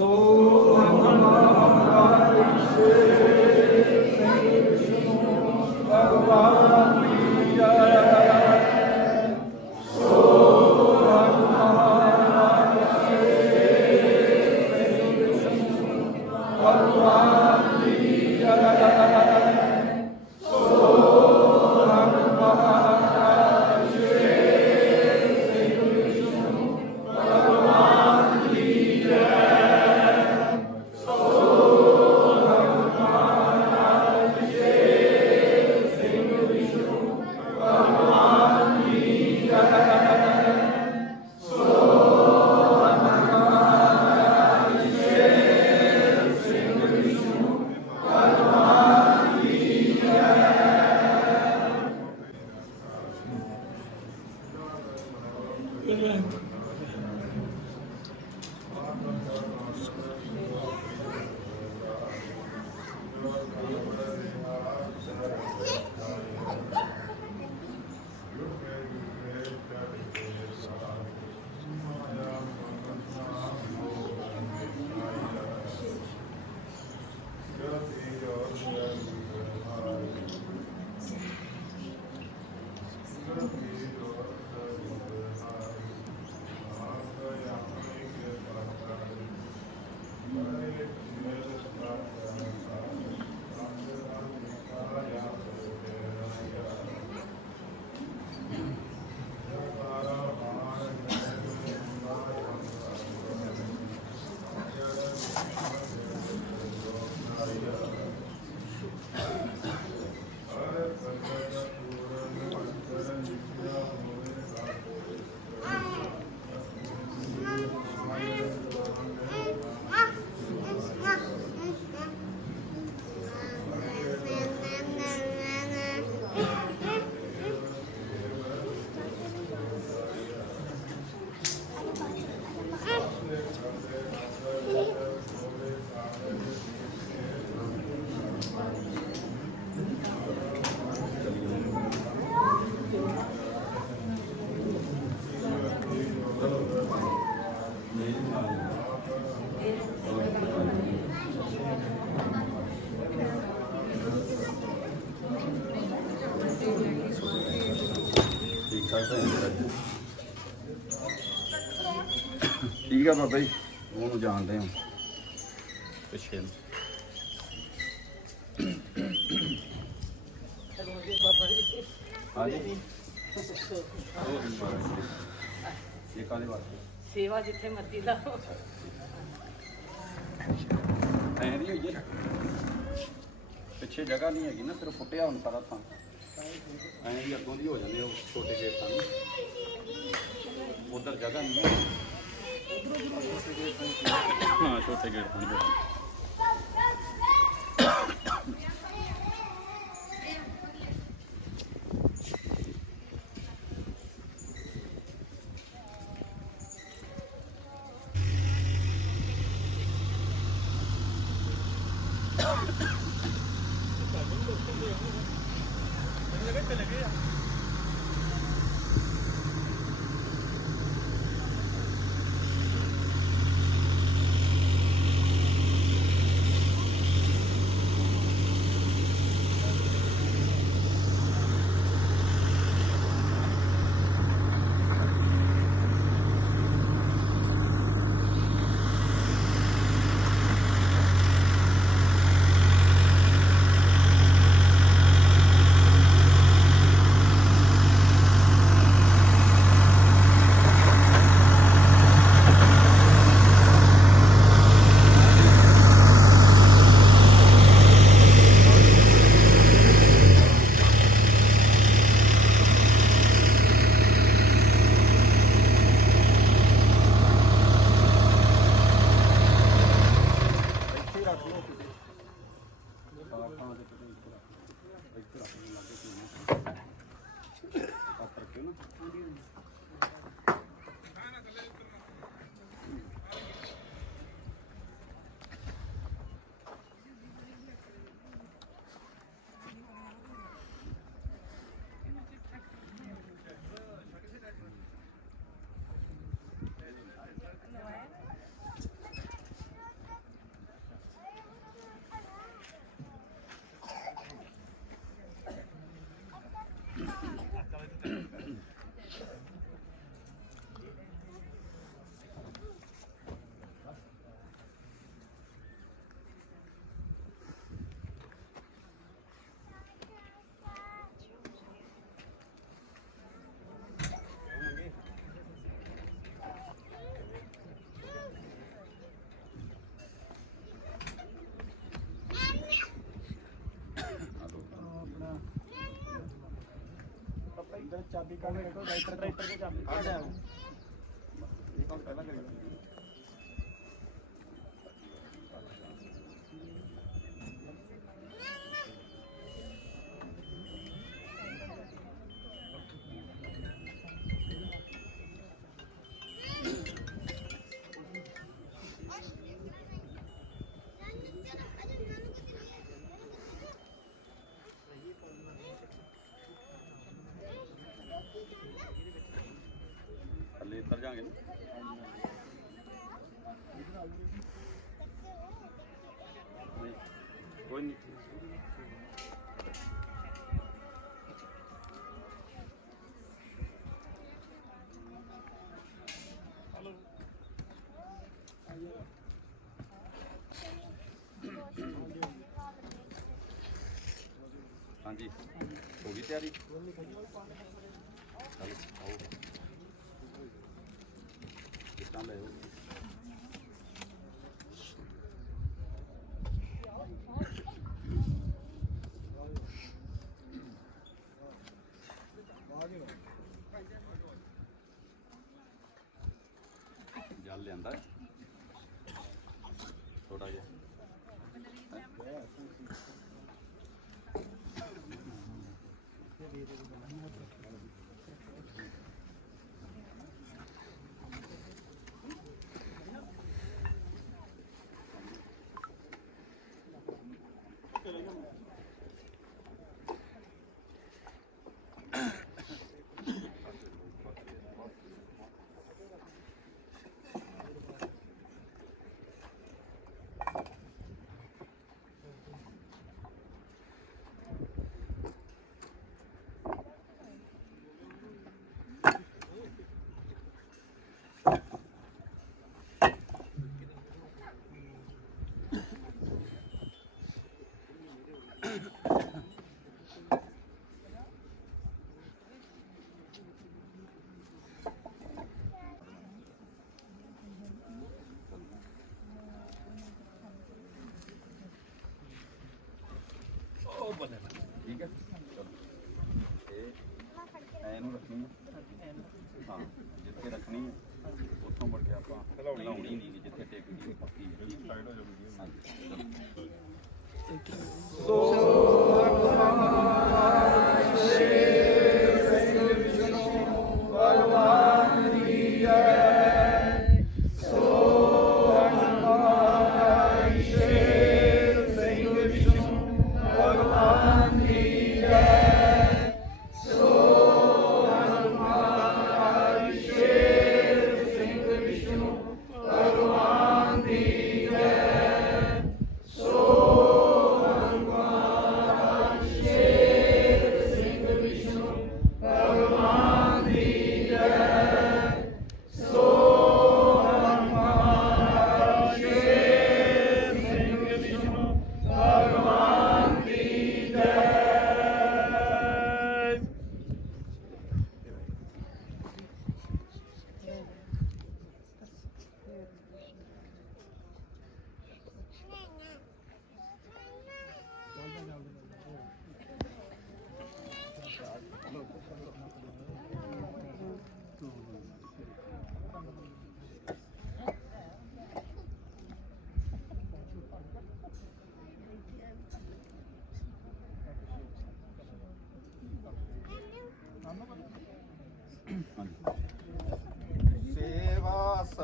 Sohana Varishe, Sri Vishnu, Bhagavan. Good. ਠੀਕ ਆ ਬਾਬਾ ਜੀ ਉਹਨੂੰ ਜਾਣਦੇ ਹਾਂ। ਪਿੱਛੇ ਨੂੰ। ਹਾਂਜੀ। ਇਹ ਕਾਹਦੇ ਵਾਸਤੇ ਸੇਵਾ ਜਿੱਥੇ ਮਰਜ਼ੀ ਦਾ ਐ ਨਹੀਂ ਹੋਈ ਹੈ ਪਿੱਛੇ ਜਗ੍ਹਾ ਨਹੀਂ ਹੈਗੀ ਨਾ ਫਿਰ ਫੁੱਟਿਆ ਹੁਣ ਸਾਰਾ ਥਾਂ। ਐਂ ਵੀ ਅੱਗੋਂ ਦੀ ਹੋ ਜਾਂਦੇ ਉਹ ਛੋਟੇ ਗੇਟ ਤਾਂ। ਉਧਰ ਜਗ੍ਹਾ ਨਹੀਂ ਹੈ। ਹਾਂ, ਛੋਟੇ ਗੇਟ ਤਾਂ पे लगे ਚਾਬੀ ਕੱਢ ਕੇ ਦੇਖੋ ਟਰੈਕਟਰ ਟਰੈਕਟਰ ਤੇ ਚਾਬੀ ਕੱਢ ਆ ਇਹ ਕੰਮ ਪਹਿਲਾਂ ਕਰੀ ਕੋਈ ਨਹੀਂ ਹਾਂਜੀ ਹੋ ਗਈ ਤਿਆਰੀ? ਠੀਕ ਹੈ। ਚਲੋ। ਇਹ ਐਨੂੰ ਰੱਖਣੀ ਹੈ। ਹਾਂ ਜਿੱਥੇ ਰੱਖਣੀ ਉੱਥੋਂ ਮੁੜ ਕੇ ਆਪਾਂ ਹਿਲਾਉਣੀ ਨਹੀਂ। ਜਿੱਥੇ ਟੇਕਣੀ ਹੈ ਪੱਕੀ ਸਾਈਡ ਹੋ ਜਾਊਗੀ। ਹਾਂਜੀ ਚਲੋ।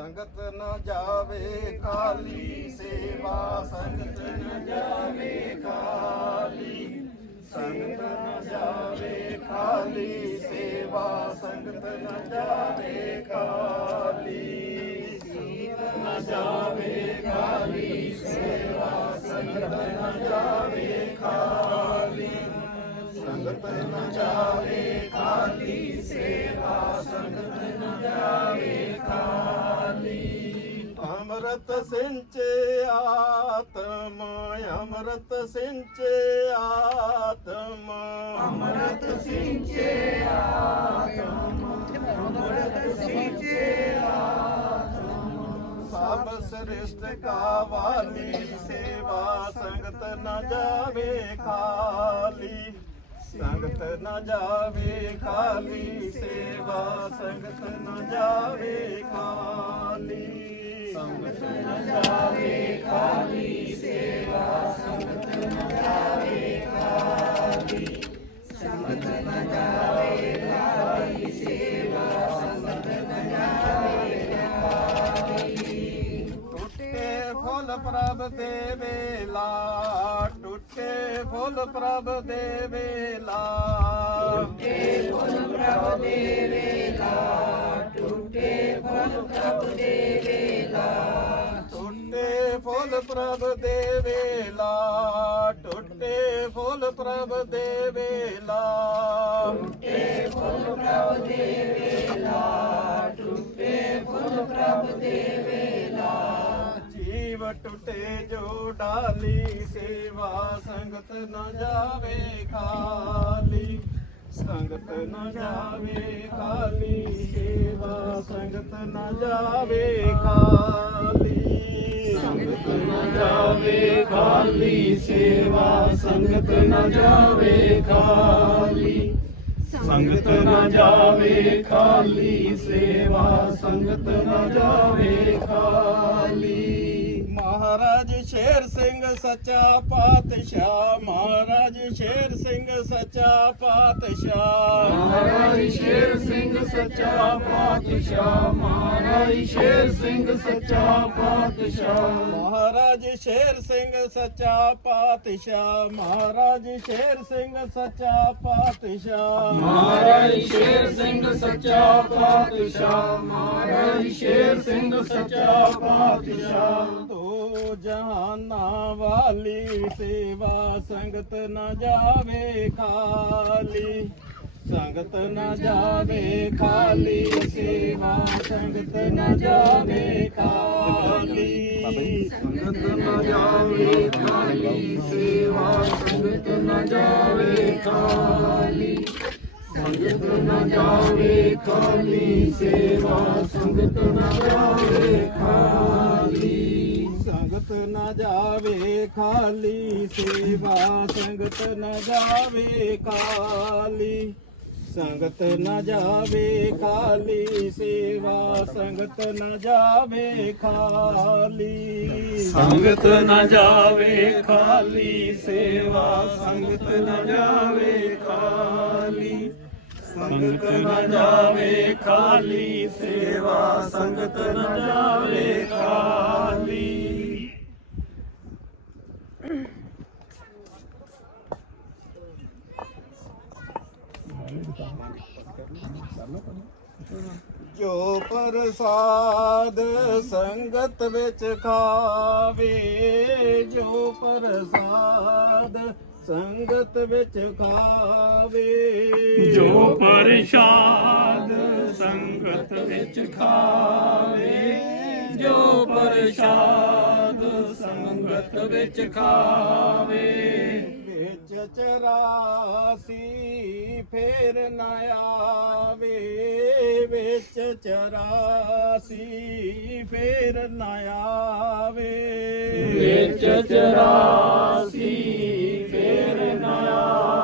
ਸੰਗਤ ਨਾ ਜਾਵੇ ਕਾਲੀ, ਸੇਵਾ ਸੰਗਤ ਨਾ ਜਾਵੇ ਕਾਲੀ। ਸੰਗਤ ਨਾ ਜਾਵੇ ਕਾਲੀ, ਸੇਵਾ ਸੰਗਤ ਨਾ ਜਾਵੇ ਕਾਲੀ। ਸੀਤ ਨ ਜਾਵੇ ਕਾਲੀ, ਸੇਵਾ ਸੰਗਤ ਨਾ ਜਾਵੇ ਕਾਲੀ। ਸੰਗਤ ਨਾ ਜਾਵੇ ਕਾਲੀ, ਸੇਵਾ ਸੰਗਤ ਨ ਜਾਵੇ अमृत सिंचे आत्मा अमृत सिंचे आत्मा अमृत सिंचे अमृत सिंचे सब श्रेष्ठ का वाली सेवा संगत न जावे खाली ਸੰਗਤ ਨਾ ਜਾਵੇ ਖਾਲੀ ਸੇਵਾ ਸੰਗਤ ਨਾ ਜਾਵੇ ਖਾਲੀ ਸੰਗਤ ਨਾ ਜਾਵੇ ਖਾਲੀ ਸੇਵਾ ਸੰਗਤ ਨਾ ਜਾਵੇ ਖਾਲੀ ਸੰਗਤ ਨਾ ਜਾਵੇ ਖਾਲੀ ਸੇਵਾ ਸੰਗਤ ਨਾ ਜਾਵੇ ਖਾਲੀ ਟੁੱਟੇ ਫੁੱਲ ਪ੍ਰਭ ਦੇ ਵੇਲਾ, ਟੁੱਟੇ ਫੁੱਲ ਪ੍ਰਭ ਦੇ ਵੇਲਾ। ਟੁੱਟੇ ਫੁੱਲ ਪ੍ਰਭ ਦੇ ਵੇਲਾ ਟੁੱਟੇ ਫੁੱਲ ਪ੍ਰਭ ਦੇ ਵੇਲਾ ਟੁੱਟੇ ਫੁੱਲ ਪ੍ਰਭ ਦੇ ਵੇਲਾ। ਟੁੱਟੇ ਫੁੱਲ ਪ੍ਰਭ ਦੇ ਵੇਲਾ ਟੁੱਟੇ ਫੁੱਲ ਪ੍ਰਭ ਦੇ ਵੇਲਾ। ਟੁੱਟੇ ਫੁੱਲ ਪ੍ਰਭ ਦੇ ਵੇਲਾ ਜੀਵ ਟੁੱਟੇ ਜੋ ਡਾਲੀ ਸੇਵਾ ਸੰਗਤ ਨ ਜਾਵੇ ਖਾਲੀ। ਸੰਗਤ ਨ ਜਾਵੇ ਖਾਲੀ ਸੇਵਾ ਸੰਗਤ ਨਾ ਜਾਵੇ ਖਾਲੀ। ਸੰਗਤ ਨਾ ਜਾਵੇ ਖਾਲੀ, ਸੇਵਾ ਸੰਗਤ ਨਾ ਜਾਵੇ ਖਾਲੀ। ਸੰਗਤ ਨਾ ਜਾਵੇ ਖਾਲੀ, ਸੇਵਾ ਸੰਗਤ ਨਾ ਜਾਵੇ ਖਾਲੀ। ਮਹਾਰਾਜ ਸ਼ੇਰ ਸਿੰਘ ਸੱਚਾ ਪਾਤਸ਼ਾਹ ਮਹਾਰਾਜ ਸ਼ੇਰ ਸਿੰਘ ਸੱਚਾ ਪਾਤਸ਼ਾਹ। ਮਹਾਰਾਜ ਸ਼ੇਰ ਸਿੰਘ ਸੱਚਾ ਪਾਤਸ਼ਾਹ ਮਹਾਰਾਜ ਸ਼ੇਰ ਸਿੰਘ ਸੱਚਾ ਪਾਤਸ਼ਾਹ। ਮਹਾਰਾਜ ਸ਼ੇਰ ਸਿੰਘ ਸੱਚਾ ਪਾਤਸ਼ਾਹ ਮਹਾਰਾਜ ਸ਼ੇਰ ਸਿੰਘ ਸੱਚਾ ਪਾਤਸ਼ਾਹ। ਮਹਾਰਾਜ ਸ਼ੇਰ ਸਿੰਘ ਸੱਚਾ ਪਾਤਸ਼ਾਹ ਮਹਾਰਾਜ ਸ਼ੇਰ ਸਿੰਘ ਸੱਚਾ ਪਾਤਸ਼ਾਹ। ਦੋ ਜਹਾਨਾਂ ਵਾਲੀ, ਸੇਵਾ ਸੰਗਤ ਨਾ ਜਾਵੇ ਖਾਲੀ। ਸੰਗਤ ਨਾ ਜਾਵੇ ਖਾਲੀ, ਸੇਵਾ ਸੰਗਤ ਨਾ ਜਾਵੇ ਖਾਲੀ। ਸੰਗਤ ਨਾ ਜਾਵੇ ਖਾਲੀ, ਸੇਵਾ ਸੰਗਤ ਨਾ ਜਾਵੇ ਖਾਲੀ। ਸੰਗਤ ਨਾ ਜਾਵੇ ਖਾਲੀ, ਸੇਵਾ ਸੰਗਤ ਨਾ ਜਾਵੇ ਖਾਲੀ। ਸੰਗਤ ਨਾ ਜਾਵੇ, ਖਾਲੀ ਸੇਵਾ ਸੰਗਤ ਨਾ ਜਾਵੇ, ਖਾਲੀ। ਸੰਗਤ ਨਾ ਜਾਵੇ, ਖਾਲੀ ਸੇਵਾ ਸੰਗਤ ਨਾ ਜਾਵੇ, ਖਾਲੀ। ਸੰਗਤ ਨਾ ਜਾਵੇ, ਖਾਲੀ ਸੇਵਾ ਸੰਗਤ ਨਾ ਜਾਵੇ, ਖਾਲੀ। ਸੰਗਤ ਨਾ ਜਾਵੇ, ਖਾਲੀ ਸੇਵਾ ਸੰਗਤ ਨਾ ਜਾਵੇ ਖਾਲੀ ਜੋ ਪ੍ਰਸਾਦ ਸੰਗਤ ਵਿੱਚ ਖਾਵੇ, ਜੋ ਪ੍ਰਸਾਦ ਸੰਗਤ ਵਿੱਚ ਖਾਵੇ। ਜੋ ਪ੍ਰਸ਼ਾਦ ਸੰਗਤ ਵਿੱਚ ਖਾਵੇ, ਜੋ ਪ੍ਰਸ਼ਾਦ ਸੰਗਤ ਵਿੱਚ ਖਾਵੇ। ਚਰਾਸੀ ਫੇਰ ਨ ਆਵੇ ਵਿੱਚ ਚਰਾਸੀ ਫੇਰ ਨ ਆਵੇ। ਵਿੱਚ ਚਰਾਸੀ ਫੇਰ ਨਾ ਆਵੇ।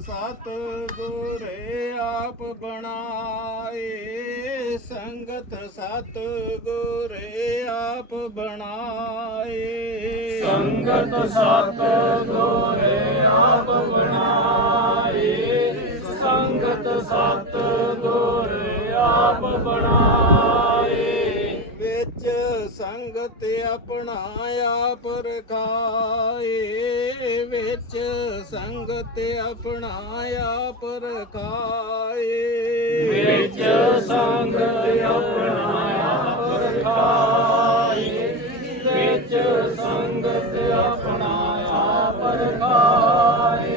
ਸਤ ਗੁਰੇ ਆਪ ਬਣਾਏ, ਸੰਗਤ ਸਤ ਗੁਰੇ ਆਪ ਬਣਾਏ। ਸੰਗਤ ਸਤ ਦੋਰੇ ਆਪ ਬਣਾਏ, ਸੰਗਤ ਸਤ ਦੋਰੇ ਆਪ ਬਣਾਏ। ਆਪਣਾ ਆਪ ਰਖਾਏ ਵਿੱਚ ਸੰਗਤ ਆਪਣਾ ਆਪ ਰਖਾਏ। ਵਿੱਚ ਸੰਗਤ ਆਪਣਾ ਆਪ ਰਖਾਏ ਵਿੱਚ ਸੰਗਤ ਆਪਣਾ ਆਪ ਰਖਾਏ।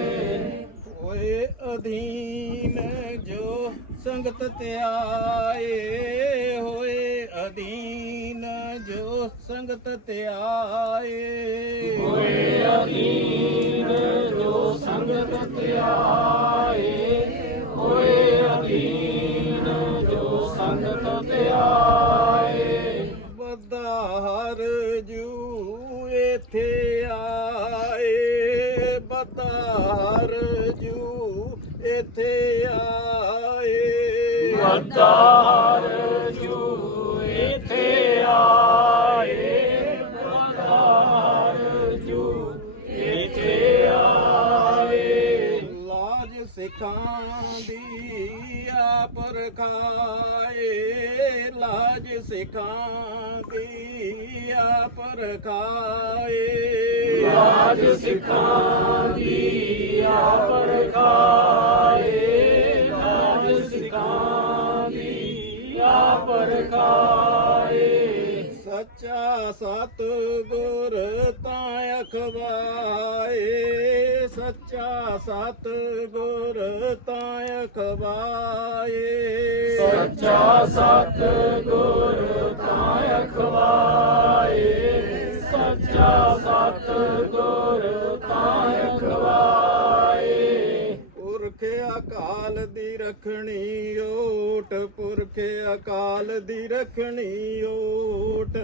ਅਧੀਨ ਜੋ ਸੰਗਤ ਧਿਆਏ ਹੋਏ ਅਧੀਨ ਜੋ ਸੰਗਤ ਤੇ ਆਏ। ਹੋਏ ਅਦੀਨ ਜੋ ਸੰਗਤ ਤੇ ਆਏ। ਹੋਏ ਅਦੀਨ ਜੋ ਸੰਗਤ ਤੇ ਆਏ। ਬਦਾਰ ਜੂ ਇਥੇ ਆਏ। ਬਦਾਰ ਜੂ ਇਥੇ ਆਏ। ਬਦਾਰ ਜੂ ਸਿੱਖਾਂ ਦੀ ਆਪਰ ਖਾਏ। ਲਾਜ ਸਿੱਖਾਂ ਦੀ ਆਪਰ ਖਾਏ। ਲਾਜ ਸਿੱਖਾਂ ਦੀ ਆਪਰ ਖਾਏ। ਲਾਜ ਸਿੱਖਾਂ ਦੀ ਆਪਰ ਖਾਏ। ਸਤ ਗੁਰ ਤਾਂ ਅਖਵਾਏ, ਸੱਚਾ ਸਤ ਗੁਰ ਤਾਂ ਅਖਵਾਏ। ਸੱਚਾ ਸਤ ਗੁਰ ਤਾਂ ਅਖਵਾਏ, ਸੱਚਾ ਸਤ ਗੁਰ ਤਾਂ ਅਖਵਾਏ। ਅਕਾਲ ਦੀ ਰਖਣੀ ਓਟ, ਪੁਰਖ ਅਕਾਲ ਦੀ ਰਖਣੀ ਓਟ,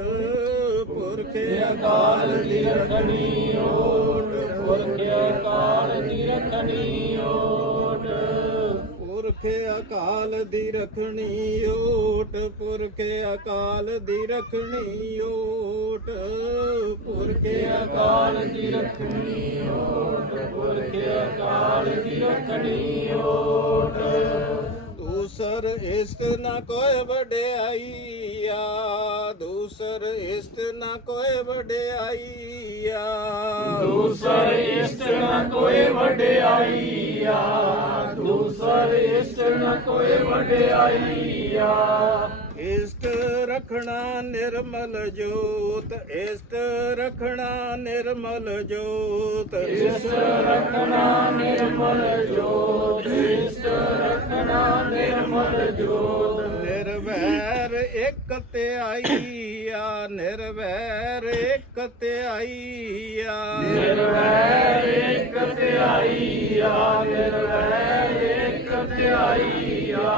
ਪੁਰਖ ਅਕਾਲ ਦੀ ਰਖਣੀ ਓਟ, ਪੁਰਖ ਅਕਾਲ ਦੀ ਰਖਣੀ ਓਟ। ਪੁਰਖ ਅਕਾਲ ਦੀ ਰਖਣੀ ਓਟ ਪੁਰਖ ਅਕਾਲ ਦੀ ਰਖਣੀ ਓਟ। ਪੁਰਖ ਅਕਾਲ ਦੀ ਰਖਣੀ ਓਟ ਪੁਰਖ ਅਕਾਲ ਦੀ ਰਖਣੀ ਓਟ। ਦੂਸਰ ਇਸਤ ਨਾ ਕੋਈ ਵਡਿਆਈਆ ਦੂਸਰ ਇਸਤ ਨਾ ਕੋਈ ਵਡਿਆਈਆ। ਦੂਸਰ ਇਸ਼ਟ ਨ ਕੋਈ ਵਡਿਆਈਆ। ਦੂਸਰ ਇਸ਼ਟ ਨ ਕੋਈ ਵਡਿਆਈਆ। ਇਸਤ ਰਖਣਾ ਨਿਰਮਲ ਜੋਤ ਇਸਤ ਰਖਣਾ ਨਿਰਮਲ ਜੋਤ। ਇਸ਼ਟ ਰਖਣਾ ਨਿਰਮਲ ਜੋਤ ਇਸ਼ਟ ਰਖਣਾ ਨਿਰਮਲ ਜੋਤ। ਨਿਰਵੈਰ ਇਕ ਧਿਆਈਆ ਨਿਰਵੈਰ ਇਕ ਧਿਆਈਆ ਨਿਰਵੈਰ ਇਕ ਧਿਆਈਆ ਨਿਰਵੈਰ ਇਕ ਧਿਆਈਆ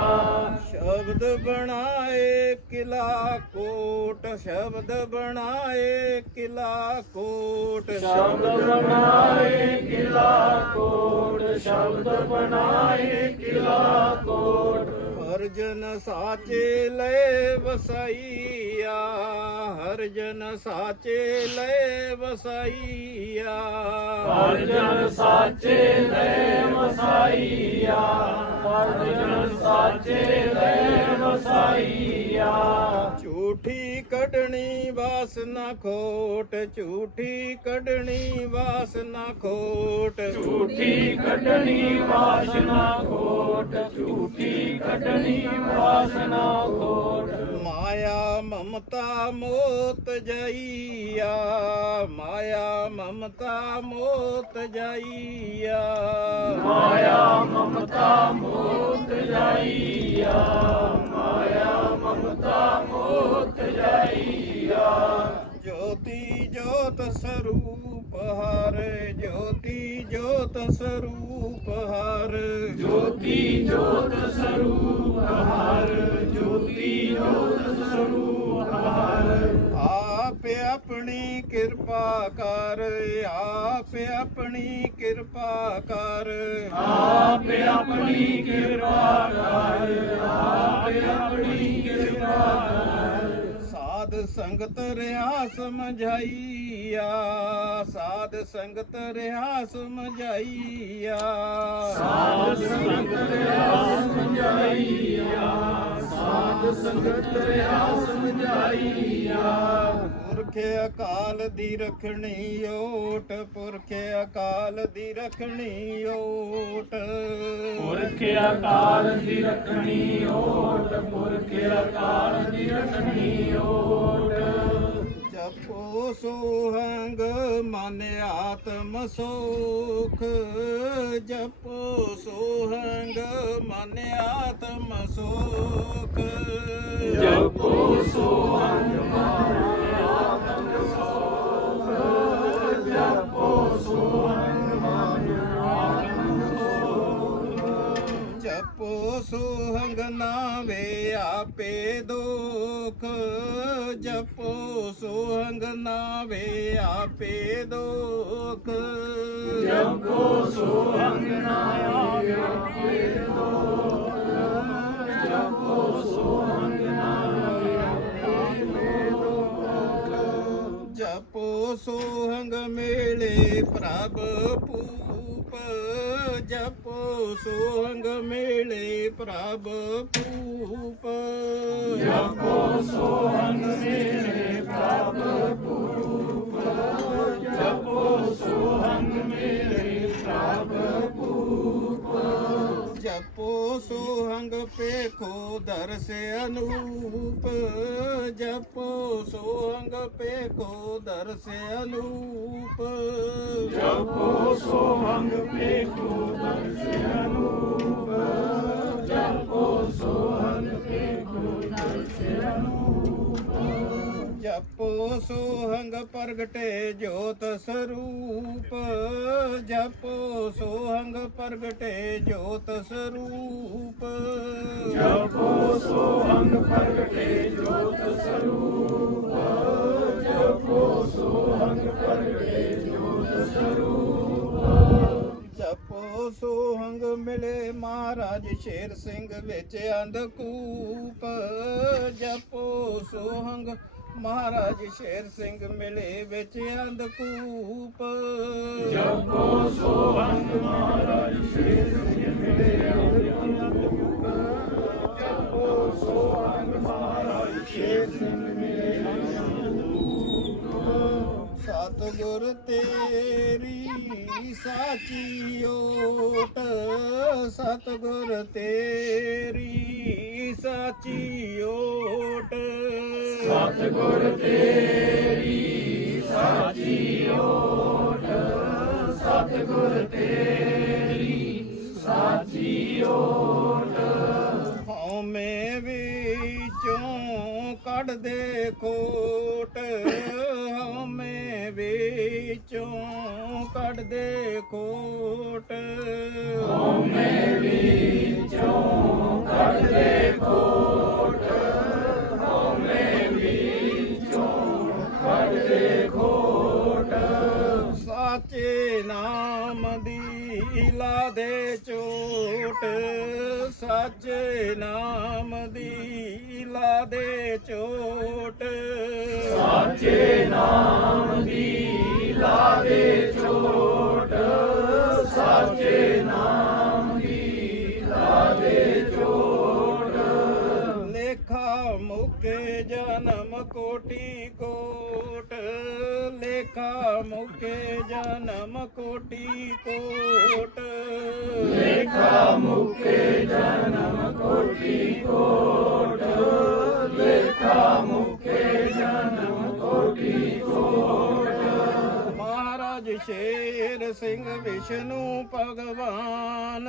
ਸ਼ਬਦ ਬਣਾਏ ਕਿਲਾ ਕੋਟ ਸ਼ਬਦ ਬਣਾਏ ਕਿਲਾ ਕੋਟ। ਸ਼ਬਦ ਬਣਾਏ ਕਿਲਾ ਕੋਟ ਸ਼ਬਦ ਬਣਾਏ ਕਿਲਾ ਕੋਟ। ਹਰ ਜਨ ਸਾਚੇ ਲੈ ਵਸਾਈਆ ਹਰ ਜਨ ਸਾਚੇ ਲੈ ਵਸਾਈਆ। ਹਰ ਜਨ ਸਾਚੇ ਲੈ ਵਸਾਈਆ ਹਰ ਜਨ ਸਾਚੇ ਲੈ ਵਸਾਈਆ। ਝੂਠੀ ਕੱਢਣੀ ਵਾਸਨਾ ਖੋਟ ਝੂਠੀ ਕੱਢਣੀ ਵਾਸਨਾ ਖੋਟ। ਝੂਠੀ ਕੱਢਣੀ ਵਾਸਨਾ ਖੋਟ ਝੂਠੀ ਕੱਢਣੀ ਵਾਸਨਾ ਖੋਟ। ਮਾਇਆ ਮਮਤਾ ਮੋਤ ਜਾਈਆ ਮਾਇਆ ਮਮਤਾ ਮੋਤ ਜਾਈਆ। ਮਾਇਆ ਮਮਤਾ ਮੋਤ ਜਾਈਆ। ਜੋਤੀ ਜੋਤ ਸਰੂਪ ਹਰ ਜੋਤੀ ਜੋਤ ਸਰੂਪ ਹਰ। ਜੋਤੀ ਜੋਤ ਸਰੂਪ ਹਰ ਜੋਤੀ ਜੋਤ ਸਰੂਪ ਹਰ। ਆਪ ਆਪਣੀ ਕਿਰਪਾ ਕਰ ਆਪ ਆਪਣੀ ਕਿਰਪਾ ਕਰ। ਆਪ ਆਪਣੀ ਕਿਰਪਾ ਕਰ ਆਪ ਆਪਣੀ ਕਿਰਪਾ ਕਰ। ਸਾਧ ਸੰਗਤ ਰਿਆ ਸਮਝਾਈਆ ਸਾਧ ਸੰਗਤ ਰਿਆ ਸਮਝਾਈਆ। ਸਾਧ ਸੰਗਤ ਰਿਆ ਸਮਝਾਈਆ ਸਾਧ ਸੰਗਤ ਰਿਆ ਸਮਝਾਈਆ। ਪੁਰਖ ਅਕਾਲ ਦੀ ਰਖਣੀ ਓਟ ਪੁਰਖ ਅਕਾਲ ਦੀ ਰਖਣੀ ਓਟ। ਪੁਰਖ ਅਕਾਲ ਦੀ ਰੱਖਣੀ ਓਟ ਪੁਰਖ ਅਕਾਲ ਦੀ ਰੱਖਣੀ ਓਟ। ਜਪੋ ਸੋਹੰਗ ਮਨ ਆਤਮ ਸੋਖ ਜਪੋ ਸੋਹੰਗ ਮਨ ਆਤਮ ਸੋਖ। ਜਪੋ ਸੋਹੰਗ ਜਪੋ ਸੋਹੰਗ ਨਾਵੇ ਆਪੇ ਦੁਖ ਜਪੋ ਸੋਹੰਗ ਨਾਵੇ ਆਪੇ ਦੁਖ। ਜਪੋ ਸੋਹੰਗ ਨਾਮ ਆਪੇ ਜਪੋ ਸੋਹੰਗ ਜਪੋ ਸੋਹੰਗ ਮੇਲੇ ਪ੍ਰਭ ਜਪੋ ਸੋਹੰਗ ਮੇਲੇ ਪ੍ਰਭ ਪੂਪ ਜਪੋ ਸੋਹੰਗ ਮੇਰੇ ਪ੍ਰਭ ਪੂਪ ਜਪੋ ਸੋਹੰਗ ਮੇਰੇ ਪ੍ਰਭ ਸੋਹੰਗ ਪੇਖੋ ਦਰਸ ਅਨੂਪ, ਜਪੋ ਸੋਹੰਗ ਪੇਖੋ ਦਰਸ ਅਨੂਪ। ਜਪੋ ਸੋਹੰਗ ਪੇਖੋ ਦਰਸ ਅਨੂਪ, ਜਪੋ ਸੋਹੰਗ ਪੇਖੋ ਦਰਸ ਜਪੋ ਸੋਹੰਗ ਪ੍ਰਗਟੇ ਜੋਤ ਸਰੂਪ। ਜਪੋ ਸੋਹੰਗ ਪ੍ਰਗਟੇ ਜੋਤ ਸਰੂਪ। ਜਪੋ ਸੋਹੰਗ ਪ੍ਰਗਟੇ ਜੋਤ ਸਰੂਪ। ਜਪੋ ਸੋਹੰਗ ਪ੍ਰਗਟੇ ਜੋਤ ਸਰੂਪ। ਜਪੋ ਸੋਹੰਗ ਮਿਲੇ ਮਹਾਰਾਜ ਸ਼ੇਰ ਸਿੰਘ ਵਿੱਚ ਅੰਧਕੂਪ ਜਪੋ ਸੋਹੰਗ ਮਹਾਰਾਜ ਸ਼ੇਰ ਸਿੰਘ ਮਿਲੇ ਵਿੱਚ ਅੰਧਕੂਪ ਜਪੋ ਸੋਹੰਗ ਮਹਾਰਾਜ ਸ਼ੇਰ ਸਿੰਘ ਮਿਲੇ ਜਪੋ ਸੋਹੰਗ ਮਹਾਰਾਜ ਸ਼ੇਰ ਸਿੰਘ ਮਿਲੇ ਸਤਿਗੁਰ ਤੇਰੀ ਸਾਚੀ ਓਟ ਸਤਿਗੁਰ ਤੇਰੀ ਸਾਚੀ ਓਟ। ਸਤਿਗੁਰ ਤੇਰੀ ਸਾਚੀ ਓਟ ਸਤਿਗੁਰ ਤੇਰੀ ਸਾਚੀ ਓਟ ਹਉਮੈ ਵਿੱਚੋਂ ਕੱਢ ਦੇ ਕੋਟ। ਹਉਮੈ ਵਿੱਚੋਂ ਕੱਢ ਦੇ ਖੋਟ ਹਉਮੈ ਵਿੱਚੋਂ ਕੱਢ ਦੇ ਖੋਟ ਨਾਮ ਦੀ ਲਾ ਦੇ ਚੋਟ ਸਾਚੇ ਨਾਮ ਦੀ ਲਾ ਦੇ ਚੋਟ ਸਾਚੇ ਨਾਮ ਦੀ ਲਾ ਦੇ ਚੋਟ ਸਾਚੇ ਨਾਮ ਦੀ ਲਾ ਦੇ ਚੋਟ ਲੇਖਾ ਮੁਕੇ ਜਨਮ ਕੋਟੀ ਕੋਟ ਲੇਖਾ ਮੁਕੇ ਜਨਮ ਕੋਟੀ ਕੋਟ ਲੇਖਾ ਮੁਕੇ ਜਨਮ ਕੋਟੀ ਕੋਟ ਲੇਖਾ ਸ਼ੇਰ ਸਿੰਘ ਵਿਸ਼ਨੂੰ ਭਗਵਾਨ।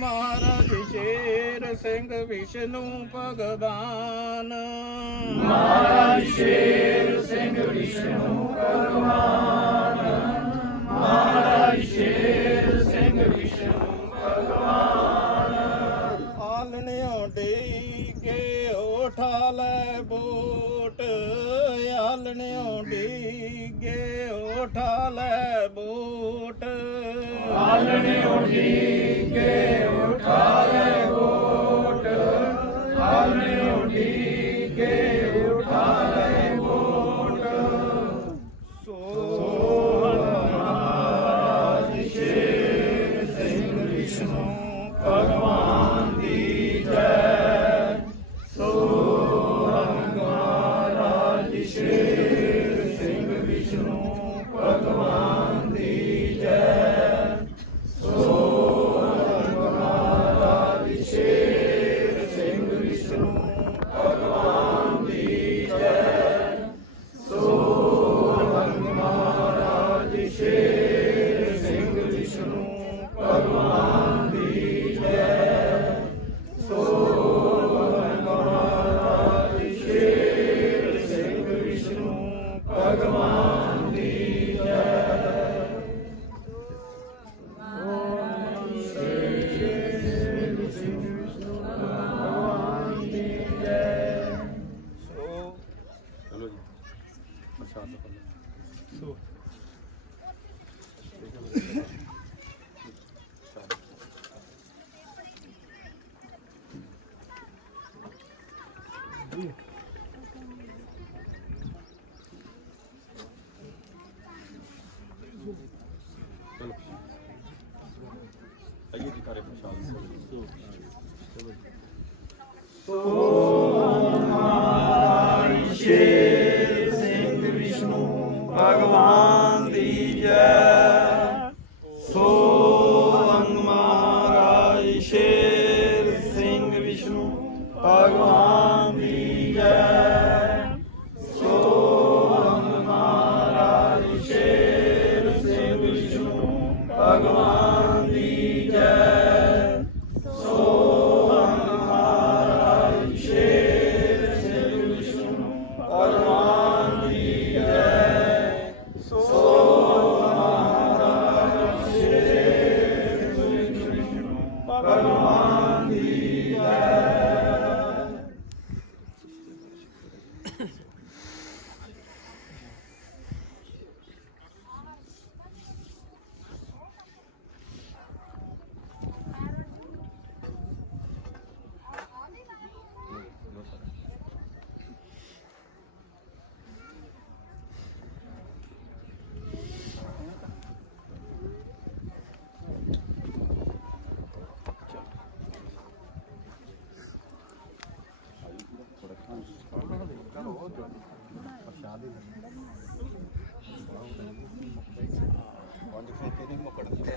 ਮਹਾਰਾਜ ਸ਼ੇਰ ਸਿੰਘ ਵਿਸ਼ਨੂੰ ਭਗਵਾਨ। ਮਹਾਰਾਜ ਸ਼ੇਰ ਸਿੰਘ ਵਿਸ਼ਨੂੰ ਭਗਵਾਨ। ਮਹਾਰਾਜ ਸ਼ੇਰ ਸਿੰਘ ਵਿਸ਼ਨੂੰ ਭਗਵਾਨ। ਆਲਣਿਓ ਡੀਗੇ ਉਠਾ ਲੈ ਬੋਟ ਆਲਣਿਓ ਡੀਗੇ ਉਠਾ ਲੈ ਬੋਟ। ਆਲਣੇ ਉਡੀਕੇ ਉਠਾ ਲੈ ਵੋਟ ਆਲਣੇ ਉਡੀਕੇ ਭਗਵਾਨ ਦੀ ਜੈ।